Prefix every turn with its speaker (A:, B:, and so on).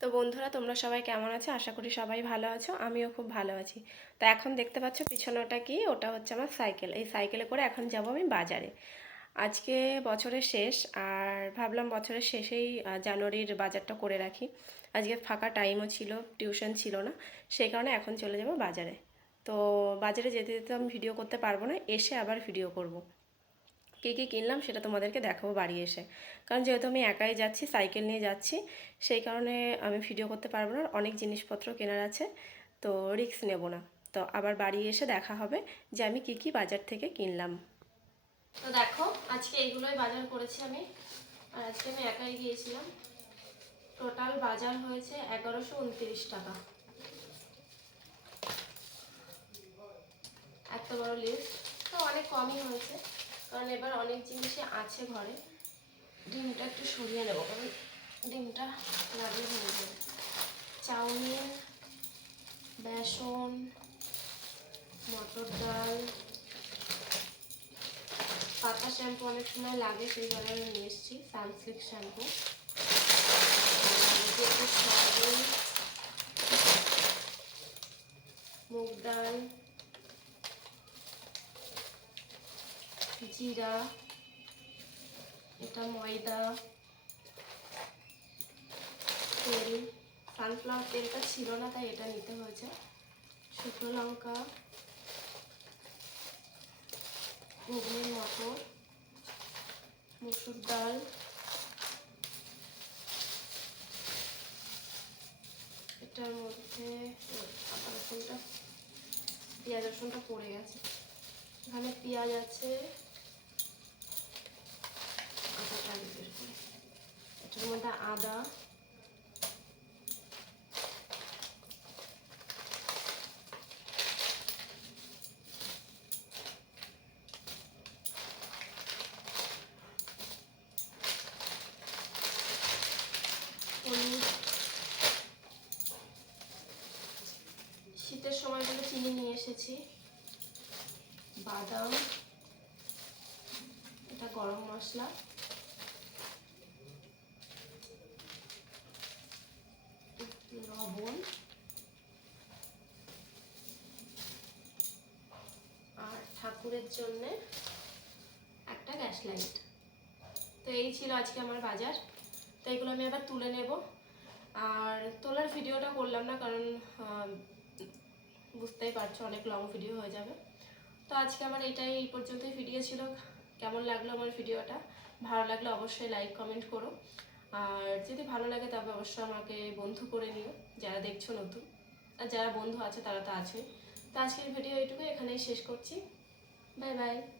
A: তো বন্ধুরা, তোমরা সবাই কেমন আছো? আশা করি সবাই ভালো আছো, আমিও খুব ভালো আছি। তো এখন দেখতে পাচ্ছ পিছনে ওটা কি? ওটা হচ্ছে আমার সাইকেল। এই সাইকেলে করে এখন যাব আমি বাজারে। আজকে বছরের শেষ, আর ভাবলাম বছরের শেষেই জানুয়ারির বাজারটা করে রাখি। আজকে ফাঁকা টাইমও ছিল টিউশন ছিল না, সেই কারণে এখন চলে যাব বাজারে। তো বাজারে যেতে যেতে আমি ভিডিও করতে পারব না, এসে আবার ভিডিও করব। কী কী কিনলাম সেটা তোমাদেরকে দেখাবো বাড়ি এসে। কারণ যেহেতু আমি একাই যাচ্ছি, সাইকেল নিয়ে যাচ্ছি, সেই কারণে আমি ভিডিও করতে পারব না। অনেক জিনিসপত্র কেনার আছে, তো রিস্ক নেব না। তো আবার বাড়ি এসে দেখা হবে যে আমি কি কি বাজার থেকে কিনলাম। তো দেখো, আজকে এইগুলোই বাজার করেছি আমি। আর আজকে আমি একাই গিয়েছিলাম। টোটাল বাজার হয়েছে এগারোশো উনত্রিশ টাকা। এত বড় লিস্ট তো অনেক কমই হয়েছে। কারণ এবার অনেক জিনিসই আছে ঘরে। ডিমটা একটু সরিয়ে নেব, কারণ ডিমটা লাগলে হয়ে যাবে চাউমিন, বেসন, মটর ডাল, পাতা শ্যাম্পু অনেক সময় লাগে, সেই জন্য আমি নিয়ে এসেছি, সানসিল্ক শ্যাম্পু। মুগ ডাল। জিরা, এটা ময়দা, তেল সানফ্লাওয়ার তেলটা ছিল না, তাই এটা নিতে হয়েছে। শুকনো লঙ্কা, ঘুগনি মটর মুসুর ডাল, এটার মধ্যে পেঁয়াজ রসুনটা পড়ে গেছে। এখানে পেঁয়াজ আছে আদাটা আমি বের করি এটার মধ্যে আদা। শীতের সময় বলে চিনি নিয়ে এসেছি। বাদাম। এটা গরম মশলা লবণ আর ঠাকুরের জন্য একটা গ্যাস লাইট। তো এই ছিল আজকে আমার বাজার। তো এগুলো আমি আবার তুলে নেব। আর তোলার ভিডিওটা করলাম না, কারণ বুঝতেই পারছ অনেক লং ভিডিও হয়ে যাবে। তো আজকে আমার এটাই এই পর্যন্তই ভিডিও ছিল। কেমন লাগল আমার ভিডিওটা? ভালো লাগলে অবশ্যই লাইক কমেন্ট করো। আর যদি ভালো লাগে তবে অবশ্যই আমাকে বন্ধু করে নিও, যারা দেখছ নতুন। আর যারা বন্ধু আছে তারা তো আছেই। তো আজকের ভিডিও এইটুকু এখানেই শেষ করছি। 拜拜。